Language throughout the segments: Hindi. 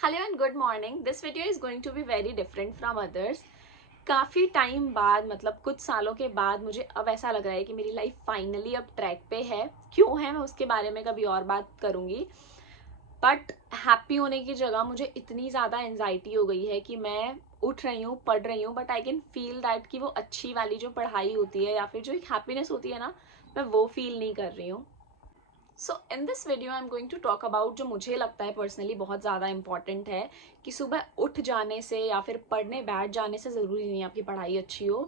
Hello and good morning. This video is going to be very different from others. काफ़ी टाइम बाद मतलब कुछ सालों के बाद मुझे अब ऐसा लग रहा है कि मेरी लाइफ फाइनली अब ट्रैक पे है। क्यों है मैं उसके बारे में कभी और बात करूँगी। बट हैप्पी होने की जगह मुझे इतनी ज़्यादा एनजाइटी हो गई है कि मैं उठ रही हूँ, पढ़ रही हूँ, but I can feel that कि वो अच्छी वाली जो पढ़ाई होती है या फिर जो एक हैप्पीनेस होती है ना, मैं वो फील नहीं कर रही हूँ। So in this video I am going to talk about जो मुझे लगता है पर्सनली बहुत ज़्यादा इंपॉर्टेंट है कि सुबह उठ जाने से या फिर पढ़ने बैठ जाने से ज़रूरी नहीं आपकी पढ़ाई अच्छी हो।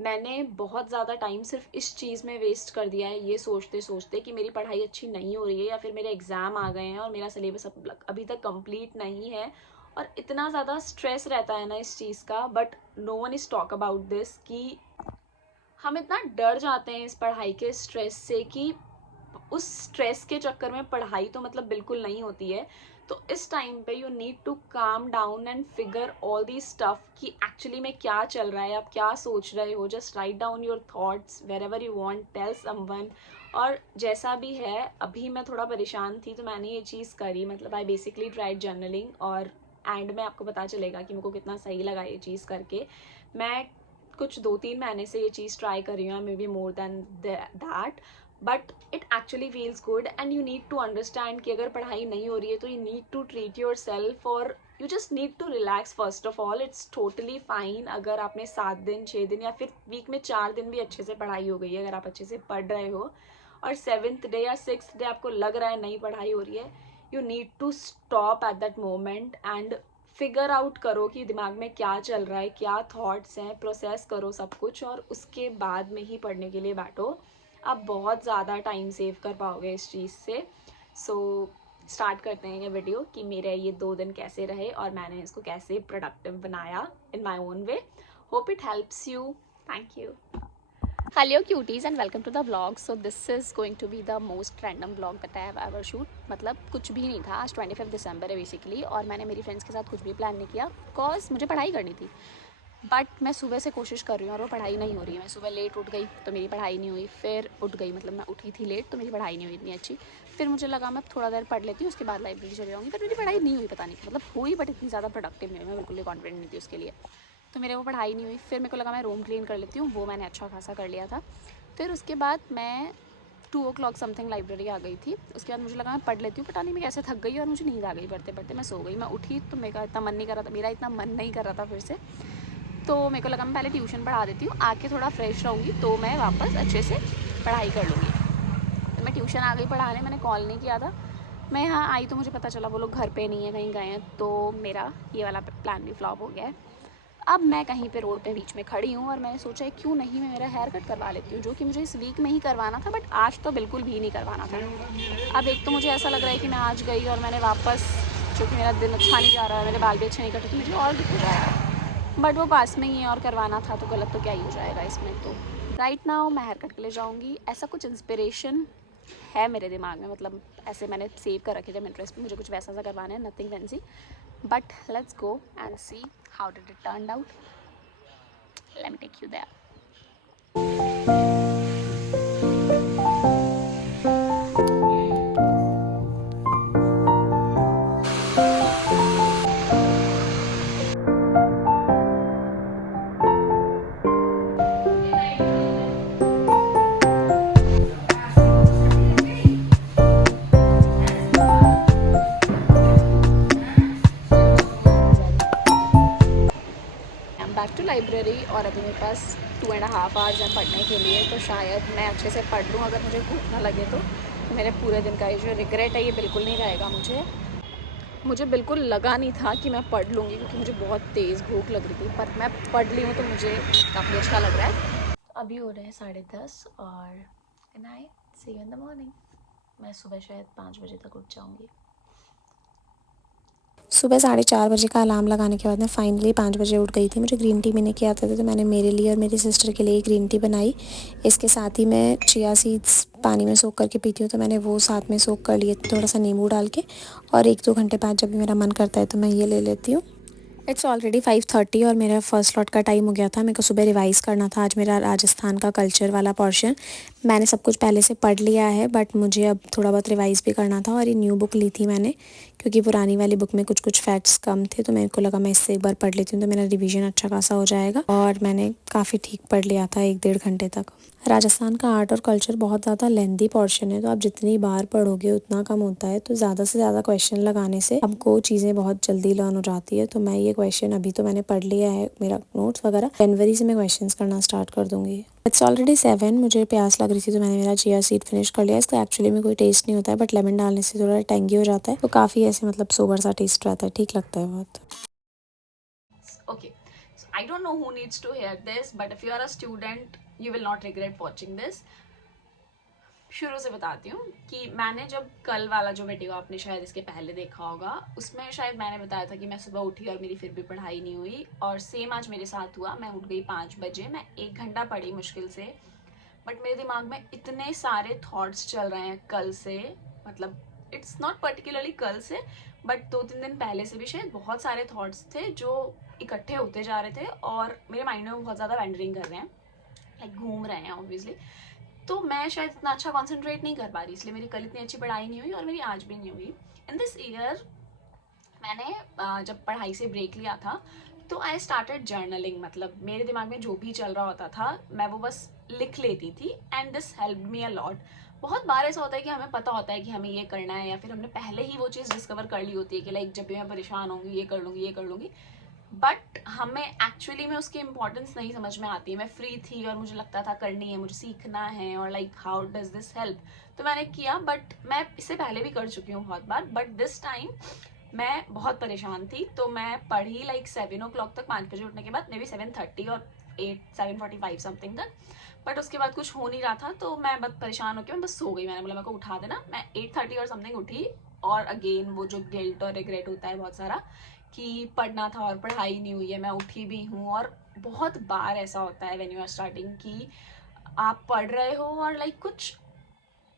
मैंने बहुत ज़्यादा टाइम सिर्फ इस चीज़ में वेस्ट कर दिया है, ये सोचते सोचते कि मेरी पढ़ाई अच्छी नहीं हो रही है या फिर मेरे एग्ज़ाम आ गए हैं और मेरा सिलेबस अभी तक कंप्लीट नहीं है। और इतना ज़्यादा स्ट्रेस रहता है ना इस चीज़ का, but no one is talk about this कि हम इतना डर जाते हैं इस पढ़ाई के स्ट्रेस से कि उस स्ट्रेस के चक्कर में पढ़ाई तो मतलब बिल्कुल नहीं होती है। तो इस टाइम पे you need to calm down and figure all the stuff कि एक्चुअली में क्या चल रहा है, आप क्या सोच रहे हो। Just write down your thoughts wherever you want, tell someone. और जैसा भी है, अभी मैं थोड़ा परेशान थी तो मैंने ये चीज़ करी, मतलब आई बेसिकली ट्राइड जर्नलिंग। और एंड में आपको पता चलेगा कि मेरे को कितना सही लगा ये चीज़ करके। मैं कुछ 2-3 महीने से ये चीज़ ट्राई कर रही हूँ, maybe more than that. But it actually feels good and you need to understand कि अगर पढ़ाई नहीं हो रही है तो you need to treat yourself और you just need to relax. First of all it's totally fine अगर आपने 7 दिन 6 दिन या फिर वीक में 4 दिन भी अच्छे से पढ़ाई हो गई है, अगर आप अच्छे से पढ़ रहे हो और 7th डे या 6th डे आपको लग रहा है नहीं पढ़ाई हो रही है, you need to stop at that moment and figure out करो कि दिमाग में क्या चल रहा है, क्या थॉट्स हैं, प्रोसेस करो सब कुछ और उसके बाद में ही पढ़ने के लिए बैठो। आप बहुत ज़्यादा टाइम सेव कर पाओगे इस चीज़ से। सो स्टार्ट करते हैं ये वीडियो कि मेरे ये 2 दिन कैसे रहे और मैंने इसको कैसे प्रोडक्टिव बनाया in my own way. Hope it helps you. Thank you. Hello cuties and welcome to the vlog. So this is going to be the most random vlog that I have ever shoot. मतलब कुछ भी नहीं था। आज 25 दिसंबर है बेसिकली और मैंने मेरी फ्रेंड्स के साथ कुछ भी प्लान नहीं किया बिकॉज मुझे पढ़ाई करनी थी। बट मैं सुबह से कोशिश कर रही हूँ और वो पढ़ाई नहीं हो रही है। मैं सुबह लेट उठ गई तो मेरी पढ़ाई नहीं हुई, फिर उठ गई मतलब मैं उठी थी लेट तो मेरी पढ़ाई नहीं हुई इतनी अच्छी। फिर मुझे लगा मैं थोड़ा देर पढ़ लेती हूँ, उसके बाद लाइब्रेरी चले जाऊँगी, पर मेरी पढ़ाई नहीं हुई। पता नहीं मतलब हुई बट इतनी ज़्यादा प्रोडक्टिव नहीं हुई, मैं बिल्कुल भी कॉन्फिडेंट नहीं थी उसके लिए। तो मेरे वो पढ़ाई नहीं हुई। फिर मेरे को लगा मैं रूम क्लीन कर लेती हूँ, वो मैंने अच्छा खासा कर लिया था। फिर उसके बाद मैं 2 o'clock समथिंग लाइब्रेरी आ गई थी। उसके बाद मुझे लगा मैं पढ़ लेती हूँ, पता नहीं मैं कैसे थक गई और मुझे नींद आ गई। पढ़ते पढ़ते मैं सो गई। मैं उठी तो मेरा इतना मन नहीं कर रहा था, फिर से। तो मेरे को लगा मैं पहले ट्यूशन पढ़ा देती हूँ, आके थोड़ा फ्रेश रहूँगी तो मैं वापस अच्छे से पढ़ाई कर लूँगी। तो मैं ट्यूशन आ गई पढ़ाने, मैंने कॉल नहीं किया था। मैं यहाँ आई तो मुझे पता चला वो लोग घर पे नहीं है, कहीं गए हैं, तो मेरा ये वाला प्लान भी फ्लॉप हो गया है। अब मैं कहीं पे रोड पे बीच में खड़ी हूँ और मैंने सोचा है क्यों नहीं मैं मेरा हेयर कट करवा लेती हूँ, जो कि मुझे इस वीक में ही करवाना था बट आज तो बिल्कुल भी नहीं करवाना था। अब एक तो मुझे ऐसा लग रहा है कि मैं आज गई और मैंने वापस, चूँकि मेरा दिन अच्छा नहीं जा रहा है, मेरे बाल भी अच्छे नहीं कटे तो मुझे और दिख हो जाएगा। बट वो पास में ही है और करवाना था तो गलत तो क्या ही हो जाएगा इसमें। तो राइट नाउ मैं हेयर कट के लिए जाऊँगी। ऐसा कुछ इंस्पिरेशन है मेरे दिमाग में, मतलब ऐसे मैंने सेव कर रखे थे इंटरेस्ट पे, मुझे कुछ वैसा सा करवाना है, nothing fancy. But let's go and see how did it turn out. Let me take you there. I'm back to library और अभी मेरे पास 2.5 hours हैं पढ़ने के लिए, तो शायद मैं अच्छे से पढ़ लूँ। अगर मुझे भूख ना लगे तो मेरे पूरे दिन का ये जो रिग्रेट है ये बिल्कुल नहीं रहेगा। मुझे बिल्कुल लगा नहीं था कि मैं पढ़ लूँगी क्योंकि मुझे बहुत तेज़ भूख लग रही थी, पर मैं पढ़ ली हूँ तो मुझे काफ़ी अच्छा लग रहा है। अभी हो रहे हैं 10:30 और good night, see you in the morning. मैं सुबह शायद 5 बजे तक उठ जाऊँगी। सुबह 4:30 का अलार्म लगाने के बाद मैं फाइनली 5 बजे उठ गई थी। मुझे ग्रीन टी पीने की आदत है तो मैंने मेरे लिए और मेरी सिस्टर के लिए ग्रीन टी बनाई। इसके साथ ही मैं चिया सीड्स पानी में सोख करके पीती हूँ, तो मैंने वो साथ में सोख कर लिए थोड़ा सा नींबू डाल के। और 1-2 घंटे बाद जब भी मेरा मन करता है तो मैं ये ले लेती हूँ। इट्स ऑलरेडी 5:30 और मेरा फर्स्ट लॉट का टाइम हो गया था। मेरे को सुबह रिवाइज़ करना था आज मेरा राजस्थान का कल्चर वाला पोर्शन। मैंने सब कुछ पहले से पढ़ लिया है बट मुझे अब थोड़ा बहुत रिवाइज़ भी करना था और ये न्यू बुक ली थी मैंने क्योंकि पुरानी वाली बुक में कुछ कुछ फैक्ट्स कम थे, तो मेरे को लगा मैं इससे एक बार पढ़ लेती हूँ तो मेरा रिवीजन अच्छा खासा हो जाएगा। और मैंने काफ़ी ठीक पढ़ लिया था 1-1.5 घंटे तक। राजस्थान का आर्ट और कल्चर बहुत ज़्यादा लेंथी पोर्शन है, तो आप जितनी बार पढ़ोगे उतना कम होता है। तो ज़्यादा से ज़्यादा क्वेश्चन लगाने से हमको चीज़ें बहुत जल्दी लर्न हो जाती है। तो मैं ये क्वेश्चन अभी तो मैंने पढ़ लिया है, मेरा नोट्स वगैरह, जनवरी से मैं क्वेश्चन करना स्टार्ट कर दूँगी। इट्स ऑलरेडी 7, मुझे प्यास लग रही थी तो मैंने मेरा चिया सीड फिनिश कर लिया। इसका एक्चुअली में कोई टेस्ट नहीं होता है, बट लेमन डालने से थोड़ा टेंगी हो जाता है, तो काफ़ी ऐसे मतलब सोबर सा टेस्ट रहता है, ठीक लगता है बहुत। Okay, so I don't know who needs to hear this, but if you are a student, you will not regret watching this. शुरू से बताती हूँ कि मैंने जब कल वाला जो वीडियो आपने शायद इसके पहले देखा होगा, उसमें शायद मैंने बताया था कि मैं सुबह उठी और मेरी फिर भी पढ़ाई नहीं हुई, और सेम आज मेरे साथ हुआ। मैं उठ गई 5 बजे, मैं 1 घंटा पढ़ी मुश्किल से, बट मेरे दिमाग में इतने सारे थॉट्स चल रहे हैं कल से, मतलब इट्स नॉट पर्टिकुलरली कल से, बट 2-3 दिन पहले से भी शायद बहुत सारे थॉट्स थे जो इकट्ठे होते जा रहे थे और मेरे माइंड में बहुत ज़्यादा वैंडरिंग कर रहे हैं, लाइक घूम रहे हैं ऑब्वियसली। तो मैं शायद इतना अच्छा कॉन्सेंट्रेट नहीं कर पा रही, इसलिए मेरी कल इतनी अच्छी पढ़ाई नहीं हुई और मेरी आज भी नहीं हुई। इन दिस ईयर मैंने जब पढ़ाई से ब्रेक लिया था तो आई स्टार्टेड जर्नलिंग, मतलब मेरे दिमाग में जो भी चल रहा होता था मैं वो बस लिख लेती थी, and this helped me a lot. बहुत बार ऐसा होता है कि हमें पता होता है कि हमें ये करना है, या फिर हमने पहले ही वो चीज़ डिस्कवर कर ली होती है कि लाइक जब भी मैं परेशान होंगी ये कर लूँगी ये कर लूँगी, बट हमें एक्चुअली में उसकी इंपॉर्टेंस नहीं समझ में आती है। मैं फ्री थी और मुझे लगता था करनी है, मुझे सीखना है, और like how does this help, तो मैंने किया। बट मैं इससे पहले भी कर चुकी हूँ बहुत बार, बट दिस टाइम मैं बहुत परेशान थी, तो मैं पढ़ी लाइक 7 o'clock तक, 5 बजे उठने के बाद, मे बी 7:30 और 7:45 समथिंग तक। बट उसके बाद कुछ हो नहीं रहा था, तो मैं बहुत परेशान होकर मैं बस सो गई। मैंने बोला मेरे को उठा देना। मैं 8:30 और समथिंग उठी, और अगेन वो जो गिल्ट और रिग्रेट होता है बहुत सारा कि पढ़ना था और पढ़ाई नहीं हुई है, मैं उठी भी हूँ। और बहुत बार ऐसा होता है व्हेन यू आर स्टार्टिंग कि आप पढ़ रहे हो और लाइक कुछ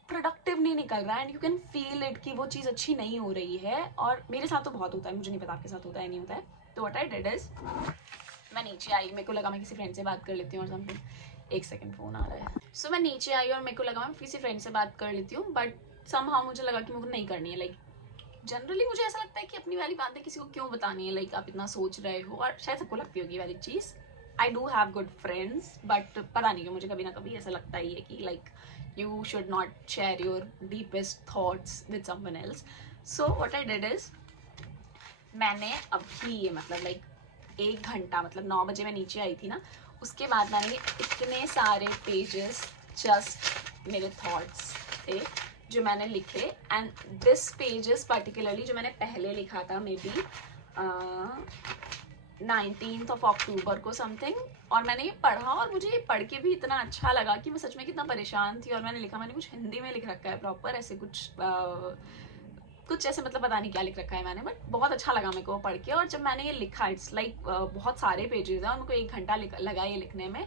प्रोडक्टिव नहीं निकल रहा है, and you can feel it कि वो चीज़ अच्छी नहीं हो रही है। और मेरे साथ तो बहुत होता है, मुझे नहीं पता आपके साथ होता है नहीं होता है। तो व्हाट आई डिड इज, मैं नीचे आई, मेरे को लगा मैं किसी फ्रेंड से बात कर लेती हूँ और समथिंग। एक सेकंड, फोन आ रहा है। सो मैं नीचे आई और मेरे को लगा मैं किसी फ्रेंड से बात कर लेती हूँ, बट समहाउ मुझे लगा कि मुझे नहीं करनी है। लाइक जनरली मुझे ऐसा लगता है कि अपनी वाली बातें किसी को क्यों बतानी है, लाइक आप इतना सोच रहे हो, और शायद सबको लगती होगी वाली चीज़। I do have good friends, but पता नहीं क्यों मुझे कभी ना कभी ऐसा लगता ही है कि like you should not share your deepest thoughts with someone else. So what I did is, मैंने अभी ये मतलब लाइक 1 घंटा, मतलब 9 बजे मैं नीचे आई थी ना, उसके बाद मैंने इतने सारे पेजेस जस्ट मेरे थॉट्स थे जो मैंने लिखे, एंड दिस पेजेस पर्टिकुलरली जो मैंने पहले लिखा था may be 19th of October को समथिंग, और मैंने ये पढ़ा और मुझे ये पढ़ के भी इतना अच्छा लगा कि मैं सच में कितना परेशान थी। और मैंने लिखा, मैंने कुछ हिंदी में लिख रखा है प्रॉपर, ऐसे कुछ ऐसे मतलब पता नहीं क्या लिख रखा है मैंने, बट बहुत अच्छा लगा मेरे को पढ़ के। और जब मैंने ये लिखा, इट्स लाइक बहुत सारे पेजेस हैं और मेरे को 1 घंटा लगा ये लिखने में,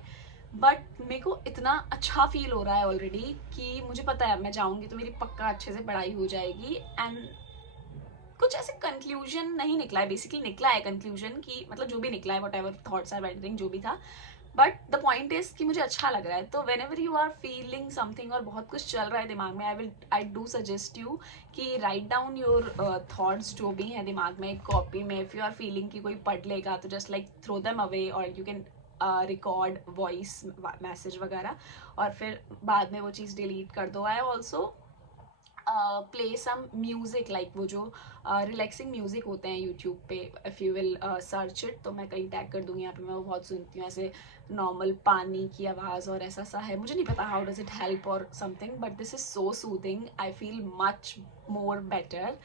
बट मेरे को इतना अच्छा फील हो रहा है ऑलरेडी कि मुझे पता है मैं जाऊँगी तो मेरी पक्का अच्छे से पढ़ाई हो जाएगी। एंड कुछ ऐसे कंक्लूजन नहीं निकला है, बेसिकली निकला है कंक्लूजन कि मतलब जो भी निकला है, whatever thoughts are wandering जो भी था, बट द पॉइंट इज कि मुझे अच्छा लग रहा है। तो whenever you are feeling something और बहुत कुछ चल रहा है दिमाग में, आई डू सजेस्ट यू कि राइट डाउन योर थॉट्स जो भी हैं दिमाग में एक कॉपी में। इफ यू आर फीलिंग कि कोई पढ़ लेगा तो just like throw them away, और you can record voice message वगैरह, और फिर बाद में वो चीज़ डिलीट कर दो। I also play some music, like वो जो रिलैक्सिंग म्यूज़िक होते हैं यूट्यूब पे, if you will search it, तो मैं कहीं टैग कर दूँगी यहाँ पे। मैं वो बहुत सुनती हूँ, ऐसे नॉर्मल पानी की आवाज़ और ऐसा सा है, मुझे नहीं पता हाउ डज इट हेल्प और something, but this is so soothing, I feel much more better.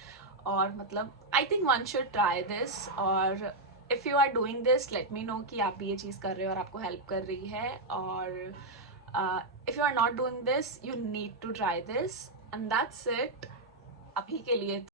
और मतलब I think one should try this. और if you are doing this, let me know कि आप भी ये चीज़ कर रहे हो और आपको हेल्प कर रही है। और if you are not doing this, you need to try this, and that's it अभी के लिए।